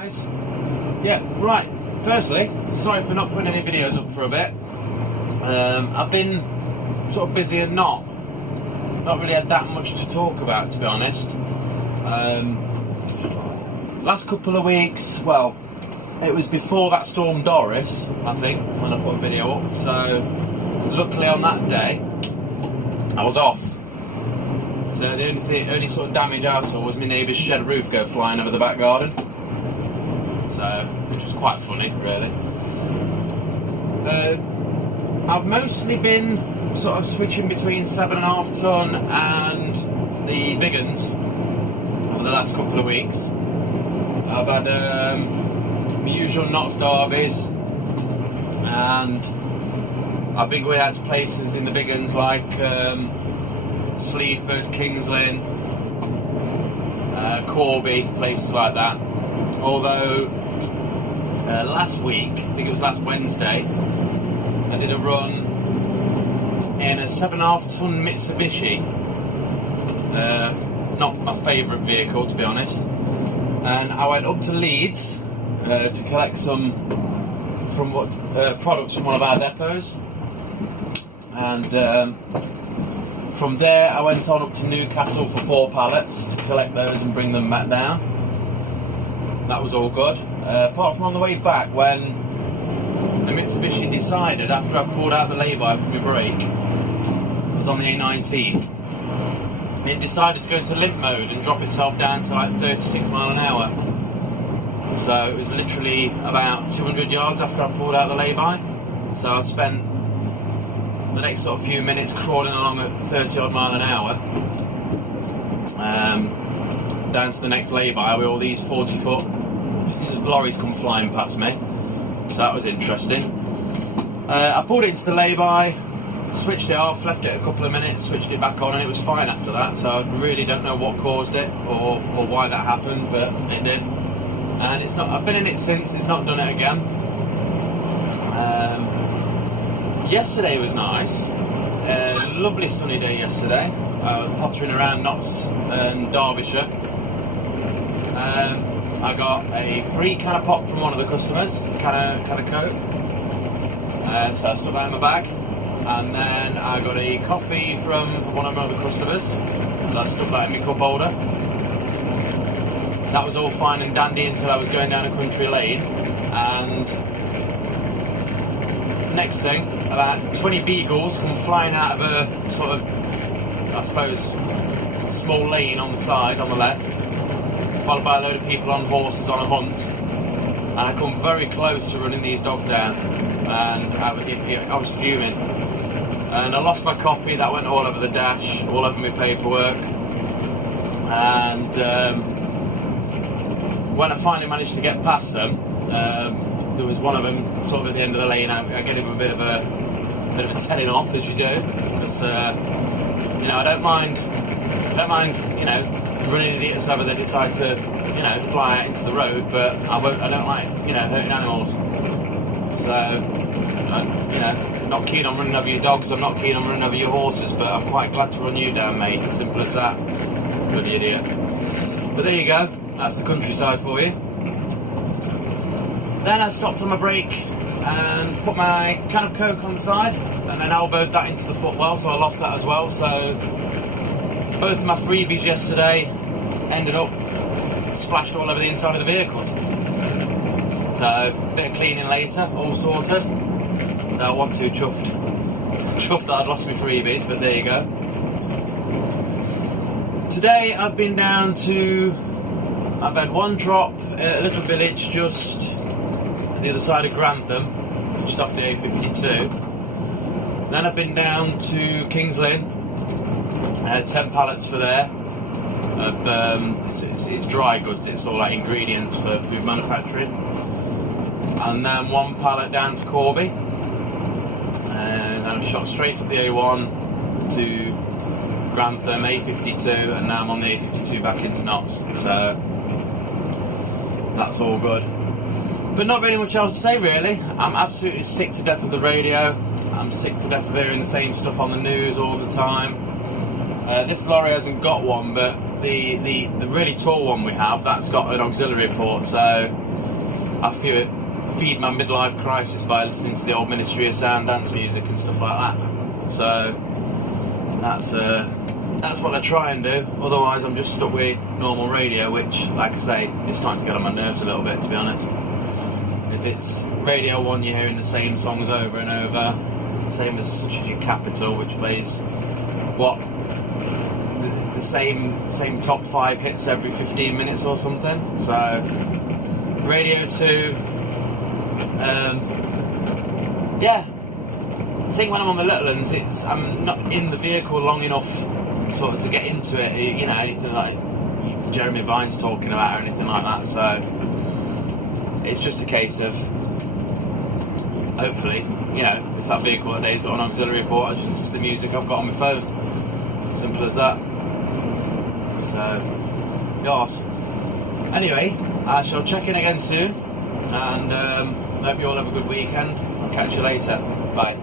Guys, yeah, right. Firstly, sorry for not putting any videos up for a bit. I've been sort of busy and not really had that much to talk about, to be honest. Last couple of weeks, well, it was before that storm Doris, I think, when I put a video up. So, luckily on that day, I was off. So the only sort of damage I saw was my neighbour's shed roof go flying over the back garden. So, which was quite funny, really. I've mostly been sort of switching between 7.5 ton and the big uns over the last couple of weeks. I've had my usual Knots derbies, and I've been going out to places in the big uns like Sleaford, Kings Lynn, Corby, places like that. Although last week, I think it was last Wednesday, I did a run in a 7.5 ton Mitsubishi. Not my favourite vehicle, to be honest. And I went up to Leeds to collect some products from one of our depots. And from there I went on up to Newcastle for 4 pallets to collect those and bring them back down. That was all good. Apart from on the way back, when the Mitsubishi decided, after I pulled out the lay-by from my brake, it was on the A19, it decided to go into limp mode and drop itself down to like 36 miles an hour. So it was literally about 200 yards after I pulled out the lay-by. So I spent the next sort of few minutes crawling along at 30 odd mile an hour, down to the next lay-by with all these 40-foot lorries come flying past me. So that was interesting. I pulled it into the lay-by, switched it off, left it a couple of minutes, switched it back on, and it was fine after that. So I really don't know what caused it or why that happened, but it did. And it's not. I've been in it since. It's not done it again. Yesterday was nice. Lovely sunny day yesterday. I was pottering around Notts and Derbyshire. I got a free can of pop from one of the customers, can of Coke. So I stuck that in my bag. And then I got a coffee from one of my other customers. So I stuck that in my cup holder. That was all fine and dandy until I was going down a country lane. And next thing, about 20 beagles come flying out of a sort of, I suppose, it's a small lane on the side, on the left, followed by a load of people on horses on a hunt. And I come very close to running these dogs down, and I was fuming. And I lost my coffee, that went all over the dash, all over my paperwork. And when I finally managed to get past them, there was one of them sort of at the end of the lane. I gave him a bit of a telling off, as you do, because I don't mind running idiots over that decide to fly out into the road, but I don't like hurting animals. So not keen on running over your dogs. I'm not keen on running over your horses, but I'm quite glad to run you down, mate. As simple as that. Bloody idiot. But there you go. That's the countryside for you. Then I stopped on my brake and put my can of Coke on the side, and then elbowed that into the footwell, so I lost that as well. So both of my freebies yesterday ended up splashed all over the inside of the vehicles. So a bit of cleaning later, all sorted. So I wasn't too chuffed that I'd lost my freebies, but there you go. Today I've been down to, I've had one drop at a little village just the other side of Grantham, just off the A52. Then I've been down to Kings Lynn, 10 pallets for there. It's dry goods, it's all like ingredients for food manufacturing. And then 1 pallet down to Corby. And I've shot straight up the A1 to Grantham, A52, and now I'm on the A52 back into Notts. So that's all good. But not really much else to say, really. I'm absolutely sick to death of the radio. I'm sick to death of hearing the same stuff on the news all the time. This lorry hasn't got one, but the really tall one we have, that's got an auxiliary port, so I feed my midlife crisis by listening to the old Ministry of Sound dance music and stuff like that. So that's what I try and do. Otherwise, I'm just stuck with normal radio, which, like I say, is starting to get on my nerves a little bit, to be honest. If it's Radio 1, you're hearing the same songs over and over, same as such as your Capital, which plays the same top 5 hits every 15 minutes or something. So Radio 2, yeah. I think when I'm on the little ones, I'm not in the vehicle long enough sort of to get into it, you know, anything like Jeremy Vine's talking about or anything like that. So it's just a case of, hopefully, you know, if that vehicle that day's got an auxiliary port, I just listen to the music I've got on my phone. Simple as that. So, yes. Anyway, I shall check in again soon, and hope you all have a good weekend. I'll catch you later. Bye.